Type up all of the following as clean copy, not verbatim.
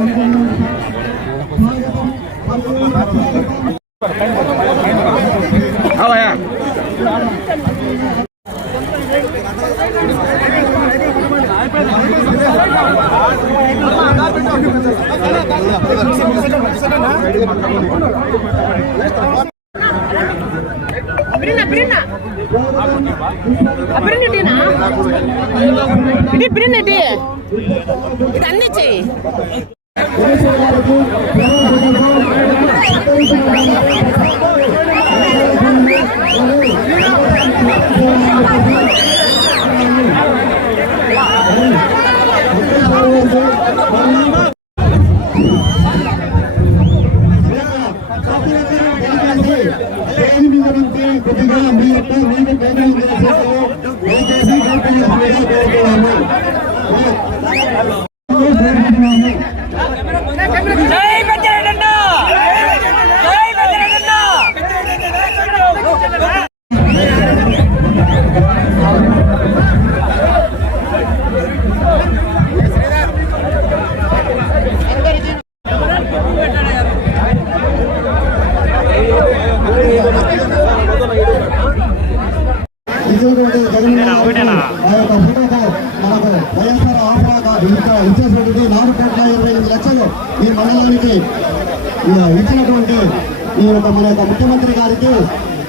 ఇది అన్ని చెయ్యి. కొద్దిగా మీ యొక్క మీరు ఇచ్చేటువంటి 4,28,00,000 ఈ మండలానికి ఇచ్చినటువంటి ఈ యొక్క మన యొక్క ముఖ్యమంత్రి గారికి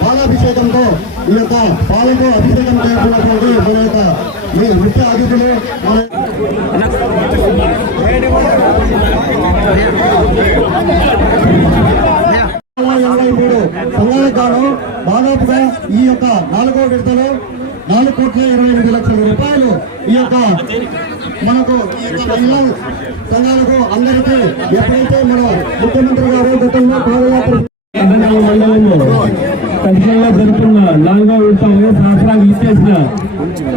పాలాభిషేకంతో ఈ యొక్క పాలతో అభిషేకం చేస్తున్నటువంటి మన యొక్క ముఖ్య అతిథులు సంఘాలకు గాను దాదాపుగా ఈ యొక్క 4వ విడతలో 4,28,00,000 రూపాయలు ఈ యొక్క మనకు ఈ యొక్క మహిళా సంఘాలకు అందరికీ ఎప్పుడైతే మన ముఖ్యమంత్రి గారు గతంలో పాదయాత్ర మండలంలో ఖచ్చితంగా జరుగుతున్న 4వ విడత సంవత్సరాలు ఇచ్చేసిన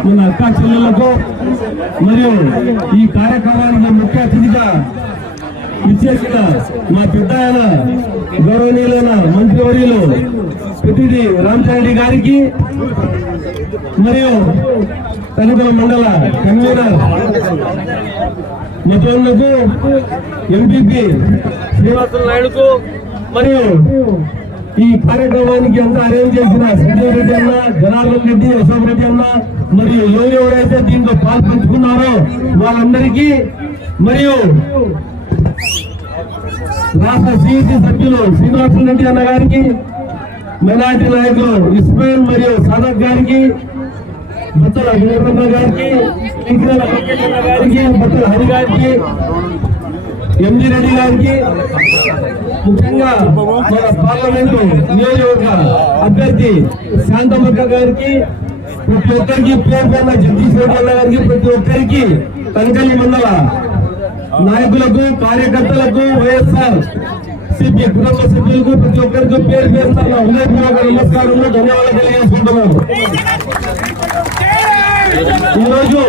మన అక్క చెల్లెళ్లకు మరియు ఈ కార్యక్రమానికి ముఖ్య అతిథిగా ఇచ్చేసిన మా పెద్ద గౌరవనీయులైన మంత్రివర్యులు పెద్దిది రామచంద్ర గారికి మరియు తనికల మండల కన్వీనర్ మతోన్నకు ఎంపీపీ శ్రీనివాస నాయుడుకు మరియు ఈ కార్యక్రమానికి అంతా అరేంజ్ చేసిన సంజయ్ రెడ్డి అన్న, జనార్దన్ రెడ్డి, అశోక్ రెడ్డి అన్న మరియు ఎవరెవరైతే దీంట్లో పాల్పంచుకున్నారో వాళ్ళందరికీ మరియు రాష్ట్ర సిఇసి సభ్యులు శ్రీనివాస రెడ్డి అన్న గారికి, మైనార్టీ నాయకులు ఇస్మాయిల్ మరియు సాదక్ గారికి, బత్తల వీరబ్రహ్మ గారికి, ఇంకిరాల వెంకటన్న గారికి, బత్తల హరి గారికి, ఎంజీ రెడ్డి గారికి, ముఖ్యంగా మన పార్లమెంటు నియోజకవర్గ అభ్యర్థి శాంతమ్మక్క గారికి, ప్రతి ఒక్కరికి పేరు పేరున జగదీష్ రెడ్డి అన్న గారికి, ప్రతి ఒక్కరికి తనకల్లి మండల నాయకులకు, కార్యకర్తలకు, వైఎస్ఆర్ సిపి కుటుంబ సభ్యులకు ప్రతి ఒక్కరికి పేరు పేరున హృదయపూర్వక నమస్కారంలో ధన్యవాదాలు తెలియజేసుకుంటున్నాను. ఈరోజు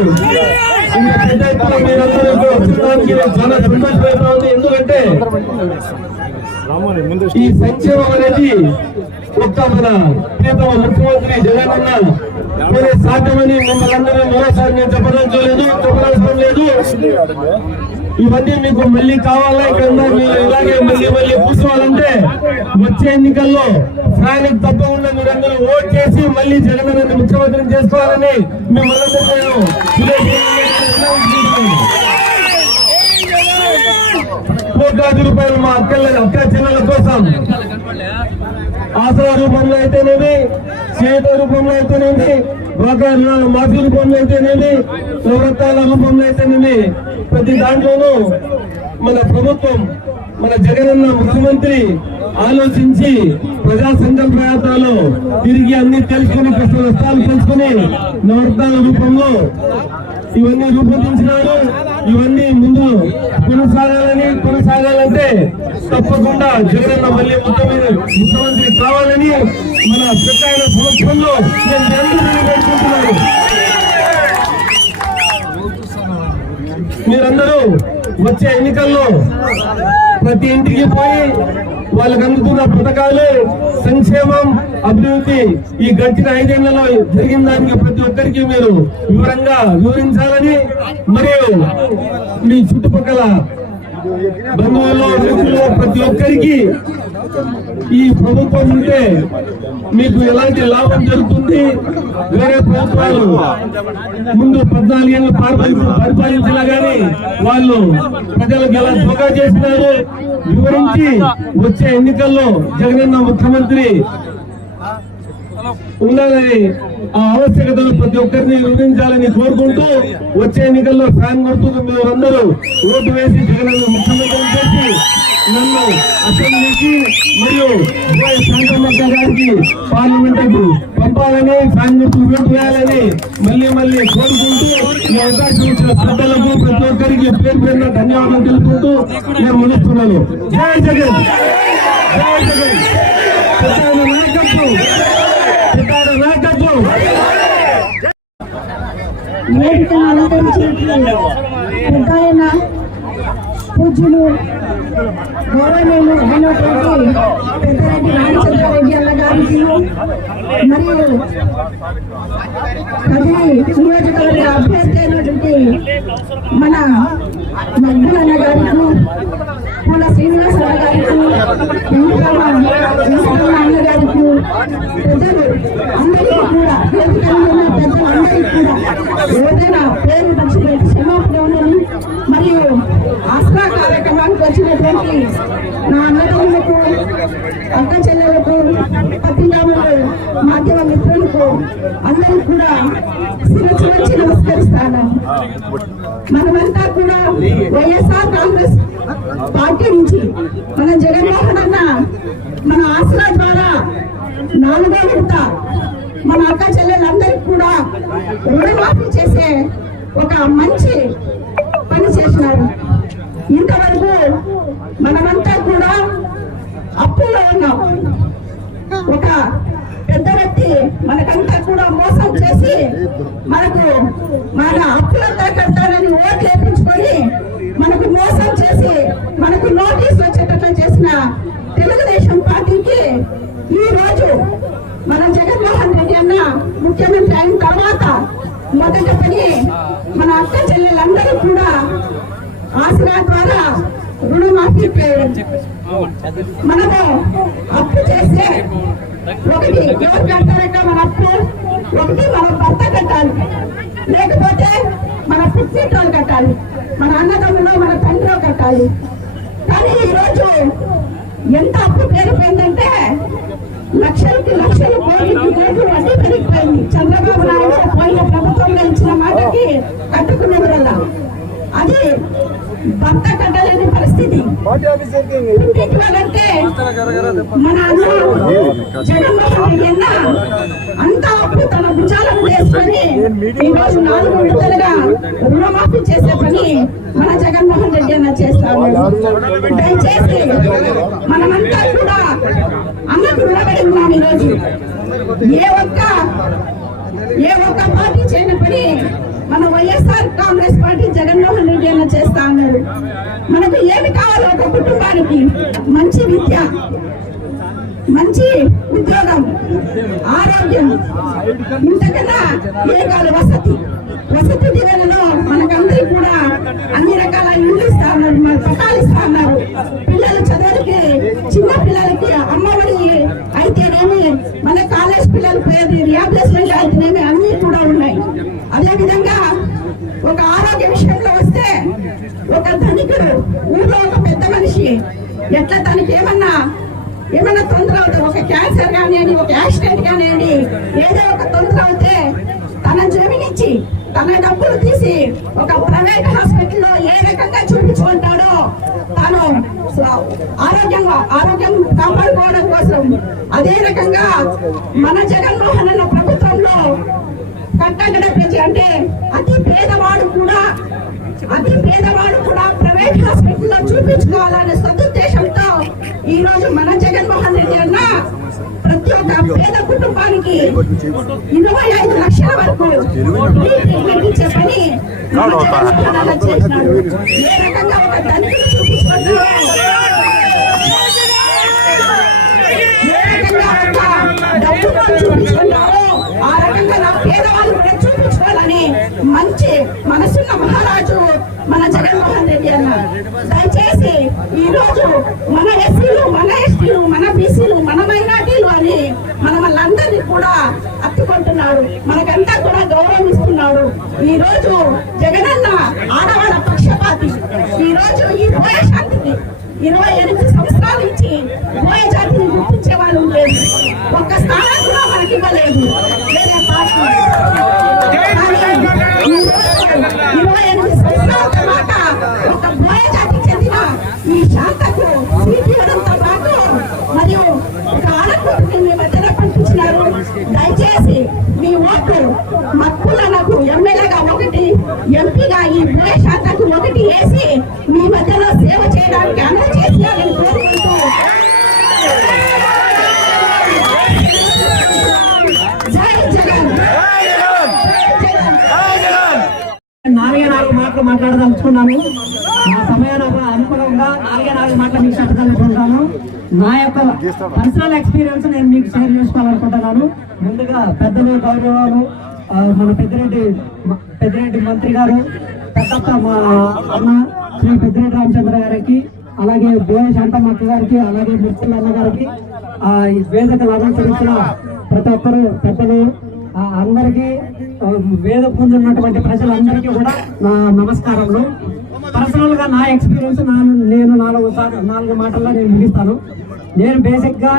ఇంత పెద్ద ఎత్తున మీరందరూ చాలా సంతోషపడుతూ ఉంది. ఎందుకంటే ఈ సంక్షేమం అనేది ఒక్క మన ప్రియతమ ముఖ్యమంత్రి జగన్ అన్న సాధ్యమని మిమ్మల్ని అందరూ మరోసారి నేను చెప్పదలచడం లేదు. ఇవన్నీ మీకు మళ్ళీ కావాలా, ఇక్కడ మీరు ఇలాగే మళ్ళీ కూర్చోవాలంటే వచ్చే ఎన్నికల్లో ఫ్యానికి తప్పకుండా మీరందరూ ఓట్ చేసి మళ్ళీ జగన్ అన్న ముఖ్యమంత్రిని చేసుకోవాలని మిమ్మల్ని కోట్లాది రూపాయలు మా అక్క చెల్లెల కోసం ఆసరా రూపంలో అయితేనేమి, చేత రూపంలో అయితేనేమి, మాఫీ రూపంలో అయితేనేమి, నవరత్నాల రూపంలో అయితేనేమి, ప్రతి దాంట్లోనూ మన ప్రభుత్వం, మన జగనన్న ముఖ్యమంత్రి ఆలోచించి ప్రజా సంకల్ప యాత్రలో తిరిగి అన్ని తెలుసుకుని కష్టాలు తెలుసుకుని నవరత్నాల రూపంలో ఇవన్నీ రూపొందించినారు. ఇవన్నీ ముందు కొనసాగాలంటే తప్పకుండా జగనన్న మళ్ళీ ముఖ్యమంత్రి కావాలని మన పెద్ద సంవత్సరంలో నేను మీరందరూ వచ్చే ఎన్నికల్లో ప్రతి ఇంటికి పోయి వాళ్ళకు అందుతున్న పథకాలు, సంక్షేమం, అభివృద్ధి ఈ గడిచిన 5 ఏళ్లలో జరిగిన దానికి ప్రతి ఒక్కరికి మీరు వివరంగా వివరించాలని మరియు మీ చుట్టుపక్కల బంధువుల్లో వ్యక్తులు ప్రతి ఒక్కరికి ఈ ప్రభుత్వం ఉంటే మీకు ఎలాంటి లాభం జరుగుతుంది. వేరే ప్రభుత్వాలు ముందు 14 ఏళ్ళు పరిపాలించినా గానీ వాళ్ళు ప్రజలకు ఎలా దోగా చేసినారు వివరించి వచ్చే ఎన్నికల్లో జగనన్న ముఖ్యమంత్రి ఉండాలని ఆ ఆవశ్యకతలు ప్రతి ఒక్కరిని వివరించాలని కోరుకుంటూ వచ్చే ఎన్నికల్లో ఫ్యాన్ గుర్తుకు మీరందరూ ఓటు వేసి జగనన్న ముఖ్యమంత్రి చేసి నన్ను అసెంబ్లీకి మరియు శాంతమ్మ గారికి పార్లమెంట్ పంపాలని ఫ్యాన్ గుర్తుకు ఓటు వేయాలని మళ్ళీ కోరుకుంటూ ఈ అవకాశం ఇచ్చిన పెద్దలకు ప్రతి ఒక్కరికి పేరు పేరున ధన్యవాదాలు తెలుపుకుంటూ నేను ముగిస్తున్నాను. జై జగన్, జై జగన్. వేదికను అలంకరించినట్లు పెద్దాయన పూజ్యులు గౌరవనీయులు అయినటువంటి పెద్దరెడ్డి రామచంద్రారెడ్డి అన్న గారికి మరియు నియోజకవర్గ అభ్యర్థి అయినటువంటి మన మగ్గుల అన్న గారికి పూల శ్రీనివాస అన్న గారికి అన్న గారికి పెద్దలు అందరికీ కూడా పెద్దలందరికీ కూడా ఏదైనా పేరు మర్చిపోయి క్షమాపణలు మరియు ఆస్రా కార్యక్రమానికి వచ్చినటువంటి నా అన్నదమ్ములకు అక్క చెల్లెలకు పతిరాములు మాధ్యమ మిత్రులకు అందరూ కూడా శిరస్సు వచ్చి నమస్కరిస్తాను. మనమంతా కూడా వైఎస్ఆర్ కాంగ్రెస్ పార్టీ నుంచి మన జగన్మోహన్ అన్న మన ఆసరా ద్వారా 4వ విడత మన అక్క చెల్లెలందరికీ కూడా రుణమాఫీ చేసే ఒక మంచి పని చేసినారు. ఇంతవరకు మనమంతా కూడా అప్పుల్లో ఉన్నాం. ఒక పెద్ద వ్యక్తి మనకంతా కూడా మోసం చేసి మనకు మన అప్పులంతా కడతానని ఓట్లు వేయించుకొని మనకు మోసం చేసి మనకు నోటీసులు వచ్చేటట్లు చేసిన తెలుగుదేశం పార్టీకి ఈ రోజు మన జగన్మోహన్ రెడ్డి అన్న ముఖ్యమంత్రి అయిన తర్వాత మొదటి పని మన అక్క చెల్లెలందరూ కూడా ఆసరా ద్వారా రుణమాఫీ మనము అప్పు చేస్తే ఒకటి ఎవరు కట్టారక మన అప్పు ఒకటి మన భర్త కట్టాలి, లేకపోతే మన పుట్టింటోళ్ళు కట్టాలి, మన అన్నదమ్ములో మన తండ్రిలో కట్టాలి. కానీ ఈరోజు ఎంత అప్పు పెరిగిపోయిందంటే లక్షలకి లక్షలు కోట్లకి కోట్లు వడ్డీ పెరిగిపోయింది. చంద్రబాబు నాయుడు పోయిన ప్రభుత్వంలో ఇచ్చిన మాటకి కట్టుకునేది వల్ల అది భర్త కట్టలేని పరిస్థితి. అంటే మన అన్న జగన్మోహన్ రెడ్డి అన్న అంత అప్పు తన భుజాలను వేసుకొని ఈరోజు 4 విడతలుగా రుణమాఫీ చేసే పని మన జగన్మోహన్ రెడ్డి అన్న చేస్తాము. దయచేసి మనమంతా కూడా అన్నకు రుణపడి ఉన్నాం. ఈరోజు ఏ ఒక్క పార్టీ చేయని పని మన వైఎస్ఆర్ కాంగ్రెస్ పార్టీ జగన్మోహన్ రెడ్డి అన్న చేస్తా ఉన్నారు. మనకు ఏమి కావాలో ఒక కుటుంబానికి మంచి విద్య, మంచి ఉద్యోగం, ఆరోగ్యం, ఇంతకన్నా ఏ కాదు వసతి దీవెనలో మనకందరికీ కూడా అన్ని రకాల ఇల్లు ఇస్తా ఉన్నారు, మన పట్టాలు ఇస్తా ఉన్నారు. పిల్లల చదువులకి చిన్న పిల్లలకి అమ్మఒడి అయితేనేమి, మన కాలేజ్ పిల్లలు పోయేది రిహాబిలిటేషన్ అయితేనేమి అన్ని కూడా ఉన్నాయి. అదే విధంగా ఒక ఆరోగ్య విషయంలో వస్తే ఒక ధనికుడు ఊళ్ళో ఒక పెద్ద మనిషి ఎట్లా తనకి ఏమన్నా తొందర అవుతుంది, ఒక క్యాన్సర్ కానివ్వండి, ఒక యాక్సిడెంట్ కానివ్వండి, ఏదో ఒక తొందర అవుతే తన జమీనిచ్చి తన డబ్బులు తీసి ఒక ప్రైవేట్ హాస్పిటల్లో ఏ రకంగా చూపించుకుంటాడో తాను ఆరోగ్యం కాపాడుకోవడం కోసం అదే రకంగా మన జగన్మోహన్ అన్న ప్రభుత్వంలో కట్టగడ ప్రజలు అంటే అతి పేదవాడు కూడా ప్రైవేట్ హాస్పిటల్లో చూపించుకోవాలనే సదుద్దేశంతో ఈ రోజు మన జగన్మోహన్ రెడ్డి అన్న ప్రతి ఒక్క పేద కుటుంబానికి 25 లక్షల వరకు ఇచ్చే పని మన జగన్మోహన్ అన్న చేసినాడు. ఏ రకంగా ఒక ధనికులు చూపించుకుంటారో, ఏ రకంగా ఒక డబ్బులు చూపించుకుంటారో ఆ రకంగా నా పేదవాళ్ళు కూడా చూపించుకోవాలని మంచి మనసున్న మహారాజు మన జగన్మోహన్ రెడ్డి అన్న. దయచేసి ఈ రోజు మన ఎస్సీలు, మన ఎస్టీలు, మన బీసీలు, మన మైనార్టీలు అని మన వాళ్ళందరినీ కూడా హత్తుకుంటున్నాడు. మనకంతా కూడా గౌరవం ఇస్తున్నాడు. ఈ రోజు జగనన్న ఆడవాళ్ళ పక్షపాతి. ఈ రోజు ఈ బోయ శాంతికి 28 సంవత్సరాల నుంచి బోయ జాతిని గుర్తించే వాళ్ళు లేదు. ఒక్క స్థానం కూడా మనకి ఇవ్వలేదు. వేరే పార్టీ 28 సంవత్సరాల తర్వాత ఒక బోయ జాతికి చెందిన ఈ శాంతకు సీట్ ఇవ్వడంతో పాటు మరియు ఒక ఆడకూతుని మీ మధ్యన పంపించినారు. దయచేసి మీ ఓటు మక్కులకు ఎమ్మెల్యేగా 1, ఎంపీగా ఈ బోయ శాంతకు 1 వేసి మీ మధ్యలో సేవ చేయడానికి అనువు చేయాలని కోరుకుంటూ జై జగన్. నాలుగే 4 మాటలు మాట్లాడదలుచుకున్నాను. నా సమయానికి అనుకూలంగా 4 మాటలు మీకు చెప్పదలుచుకుంటాను. నా యొక్క పర్సనల్ ఎక్స్పీరియన్స్ నేను మీకు షేర్ చేసుకోవాలనుకుంటున్నాను. ముందుగా పెద్దలు గౌరవాలు మన పెద్దిరెడ్డి మంత్రి గారు, పెద్దప్ప మా అన్న శ్రీ పెద్దిరెడ్డి రామచంద్ర గారికి, అలాగే బోయ శాంతమ్మక్క గారికి, అలాగే ముత్తుల అన్న గారికి, వేదికలు అలంకరించిన ప్రతి ఒక్కరు పెద్దలు అందరికీ, వేదిక ముందు ఉన్నటువంటి ప్రజలందరికీ కూడా నా నమస్కారములు. పర్సనల్ గా నా ఎక్స్పీరియన్స్ నేను 4 మాటల్లో నేను ముగిస్తాను. నేను బేసిక్ గా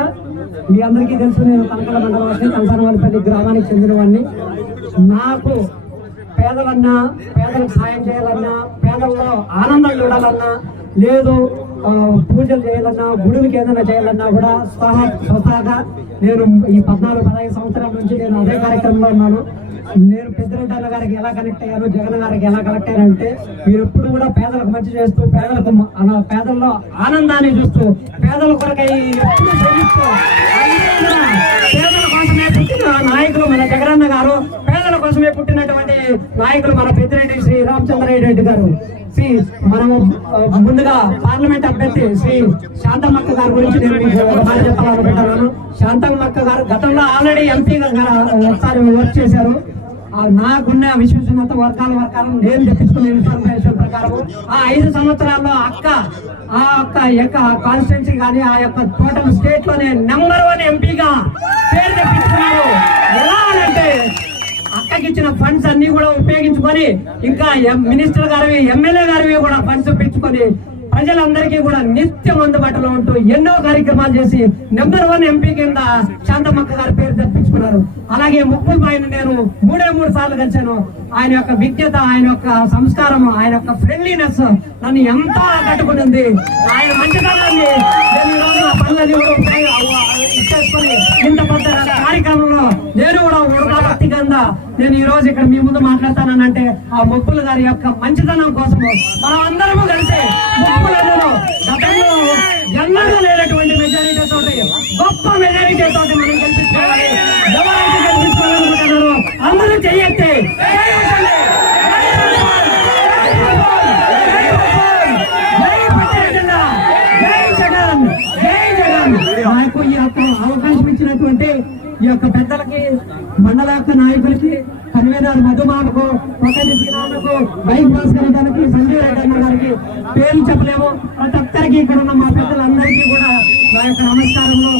మీ అందరికీ తెలుసు, నేను తనకల మండలం కంసానవారిపల్లి గ్రామానికి చెందినవాడిని. నాకు పేదలకు సాయం చేయాలన్నా, పేదల్లో ఆనందం చూడాలన్నా, లేదు పూజలు చేయాలన్నా, గుడులకి ఏదైనా చేయాలన్నా కూడా స్వతహాగా నేను ఈ 14-15 సంవత్సరాల నుంచి నేను అదే కార్యక్రమంలో ఉన్నాను. నేను పెద్దిరెడ్డి అన్న గారికి ఎలా కనెక్ట్ అయ్యాను, జగన్ గారికి ఎలా కనెక్ట్ అయ్యానంటే, మీరు ఎప్పుడు కూడా పేదలకు మంచి చేస్తూ, పేదల్లో ఆనందాన్ని చూస్తూ, పేదల కొరకై ఎప్పుడు శ్రమిస్తూ, పేదల కోసమే పుట్టిన నాయకులు మన జగనన్న గారు, పేదల కోసమే పుట్టినటువంటి నాయకులు మన పెద్దిరెడ్డి శ్రీ రామచంద్రారెడ్డి గారు. మనము ముందుగా పార్లమెంట్ అభ్యర్థి శ్రీ శాంతమ్మక్క గారి గురించి నేను మీకు ఒక మాట చెప్పాలనుకుంటున్నాను. శాంతమ్మక్క గారు గతంలో ఆల్రెడీ ఎంపీగా ఒకసారి వర్క్ చేశారు. నాకున్న విశ్వసనీయత వర్గాల ప్రకారం నేను తెప్పించుకున్న ఇన్ఫర్మేషన్ ప్రకారం ఆ 5 సంవత్సరాల్లో ఆ యొక్క కాన్స్టిట్యున్సీ కానీ ఆ యొక్క టోటల్ స్టేట్ లోనే నెంబర్ 1 ఎంపీగా పేరు తెప్పించుకున్నారు. ఎలా అంటే అక్కకి ఇచ్చిన ఫండ్స్ అన్ని కూడా ఉపయోగించుకొని, ఇంకా మినిస్టర్ గారివి, ఎమ్మెల్యే గారివి కూడా ఫండ్స్ పెంచుకొని ప్రజలందరికీ కూడా నిత్యం అందుబాటులో ఉంటూ ఎన్నో కార్యక్రమాలు చేసి నెంబర్ 1 ఎంపీ కింద శాంతమ్మక్క గారి పేరు తెప్పించుకున్నారు. అలాగే ముప్పై ఆయన నేను 3 సార్లు కలిశాను. ఆయన యొక్క విజ్ఞత, ఆయన యొక్క సంస్కారం, ఆయన యొక్క ఫ్రెండ్లీనెస్ నన్ను ఎంత కట్టుకునింది. ఆయన మంచితనాన్ని నేను ఈరోజు ఆ పనులని ఇచ్చేసుకొని ఇంత పెద్ద కార్యక్రమంలో నేను కూడా ఉడతాభక్తిగా నేను ఈ రోజు ఇక్కడ మీ ముందు మాట్లాడతానంటే ఆ ముప్పుల గారి యొక్క మంచితనం కోసము మనం అందరము కలిసి ముప్పులను గతంలో ఎన్నడూ లేనటువంటి మెజారిటీ తోటి, గొప్ప మెజారిటీ తోటి మనం గెలిపించుకోవాలి. ఎవరైతే గెలిపించుకోవాలనుకుంటున్నారో అందరూ చెయ్యొత్తే నాకు ఈ యొక్క అవకాశం ఇచ్చినటువంటి ఈ యొక్క పెద్దలకి, మండల యొక్క నాయకులకి, కన్వీనర్ మధుమాలకు, పక్కకు బైక్ భాస్కర్ గారికి, సంజయ్ రెడ్డి అన్న గారికి పేర్లు చెప్పలేము. ప్రతి ఒక్కరికి ఇక్కడ ఉన్న మా పెద్దలందరికీ కూడా నా యొక్క నమస్కారంలో.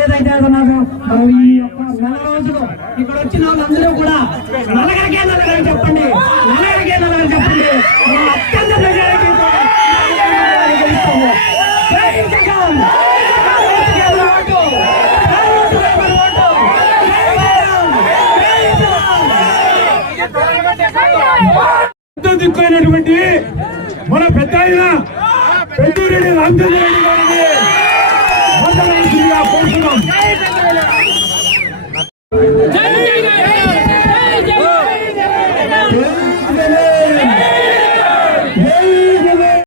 ఏదైతే ఉన్నారో ఈ యొక్క 4 రోజులు ఇక్కడ వచ్చిన వాళ్ళందరూ కూడా నలగరికే చెప్పండి, నలగరికే చెప్పండి. అత్యంత మెజారిటీతో గెలుస్తాము. దిక్కునటువంటి మన పెద్ద ఆయన పెద్దిరెడ్డి రామచంద్రారెడ్డి గారిని కోరుతున్నాం.